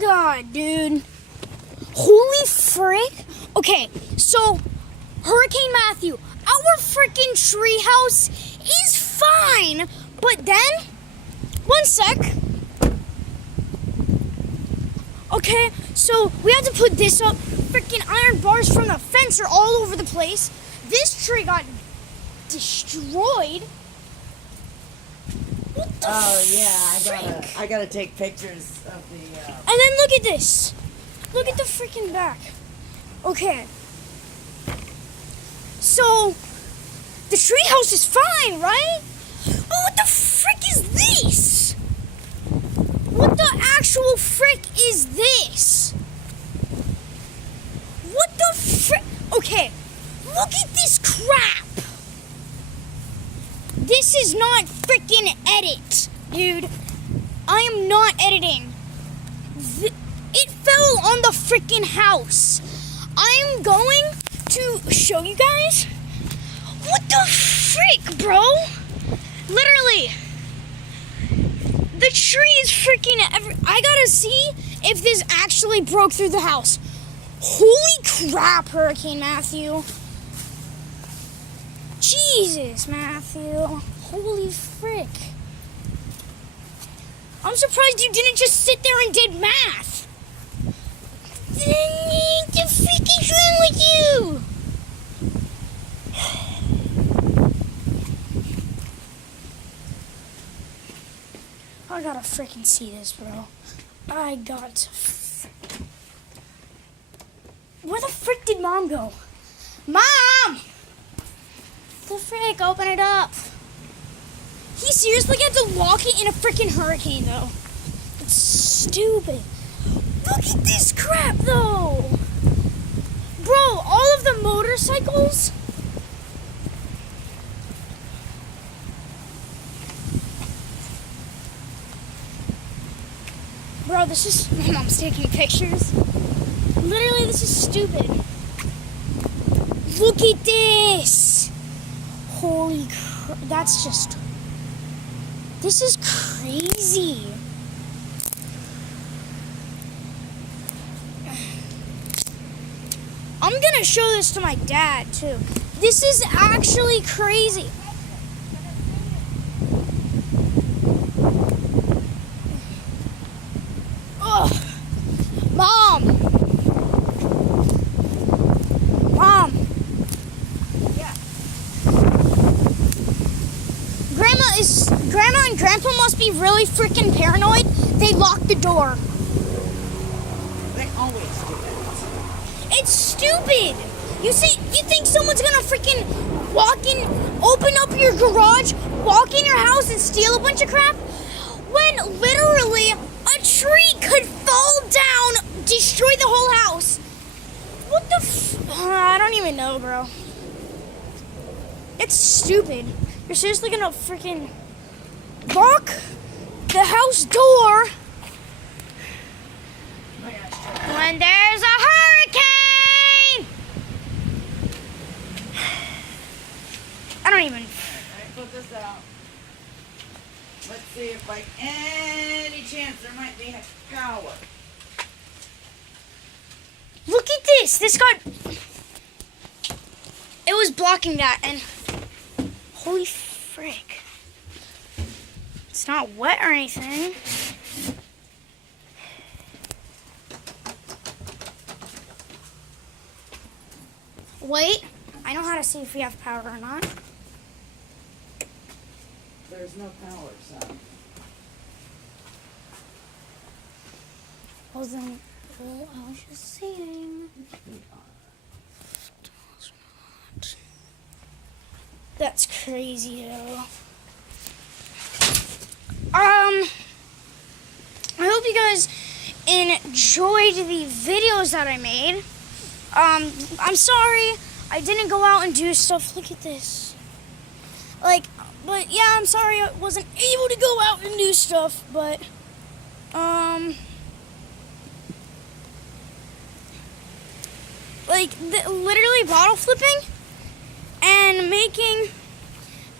god, dude. Holy frick. Okay, so Hurricane Matthew, our freaking treehouse is fine, but then, one sec. Okay, so we have to put this up. Freaking iron bars from the fence are all over the place. This tree got destroyed. What the I gotta take pictures of the. And then look at this. Look at the freaking back. Okay. So the treehouse is fine, right? But what the frick is this? What the actual frick is this? What the frick? Okay, look at this crap. This is not freaking edit, dude. I am not editing. It fell on the freaking house. I'm going to show you guys. What the frick, bro? Literally. The tree is freaking I gotta see if this actually broke through the house. Holy crap, Hurricane Matthew. Jesus, Matthew. Holy frick. I'm surprised you didn't just sit there and did math. What the frick is wrong with you? I gotta freaking see this, bro. I got to. Where the frick did Mom go? Mom! The frick, open it up. He seriously got to lock it in a freaking hurricane, though. It's stupid. Look at this crap, though. Bro, all of the motorcycles. Bro, this is... My mom's taking pictures. Literally, this is stupid. Look at this. Holy crap. That's just... This is crazy. I'm gonna show this to my dad, too. This is actually crazy. Ugh. Mom. Yeah. Grandma and Grandpa must be really freaking paranoid. They locked the door. They always do that. It's stupid. You think someone's gonna freaking walk in, open up your garage, walk in your house and steal a bunch of crap? When literally a tree could fall down, destroy the whole house. What the I don't even know, bro. It's stupid. You're seriously gonna freaking lock the house door when there's a hurricane? I don't even... Alright, put this out. Let's see if by any chance there might be power. Look at this. This got... It was blocking that and... Holy frick. It's not wet or anything. Wait. I know how to see if we have power or not. There's no power, son. Well then, I was just saying. That's crazy though. I hope you guys enjoyed the videos that I made. I'm sorry I didn't go out and do stuff. Look at this. But yeah, I'm sorry I wasn't able to go out and do stuff, but literally bottle flipping and making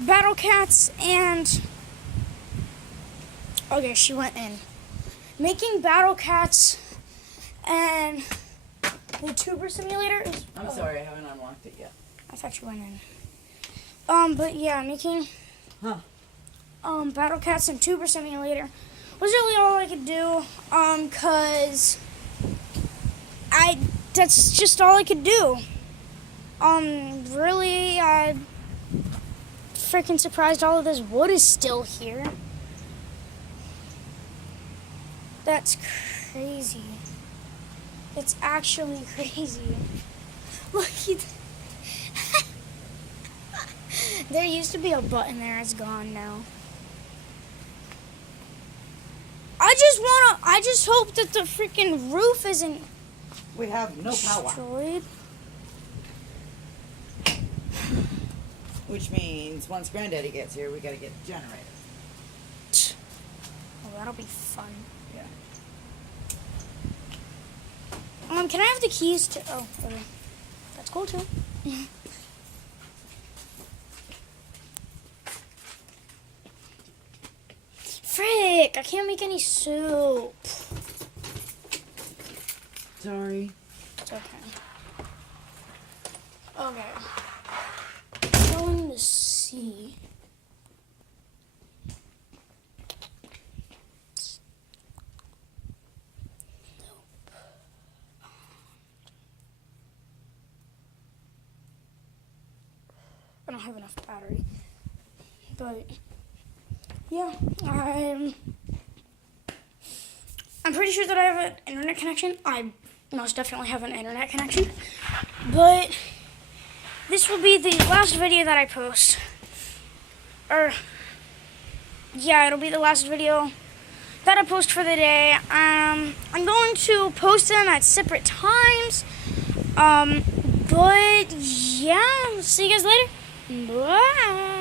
battle cats and... Okay, she went in. Making battle cats And the tuber simulator is... I'm sorry, I haven't unlocked it yet. I thought you went in. But yeah, making Battle Cats and Tuber Simulator was really all I could do. Cause that's just all I could do. Really, freaking surprised all of this wood is still here. That's crazy. It's actually crazy. Look, there used to be a button there. It's gone now. I just hope that the freaking roof isn't We have no power. destroyed. Which means once Granddaddy gets here, we gotta get the generator. Oh, that'll be fun. Yeah. Can I have the keys to... Oh, okay. That's cool too. Frick, I can't make any soup. Sorry. It's okay. Okay. Going to see. I don't have enough battery. But yeah, I'm pretty sure that I have an internet connection. I most definitely have an internet connection. But this will be the last video that I post. Yeah, it'll be the last video that I post for the day. I'm going to post them at separate times. But yeah, see you guys later. Bye.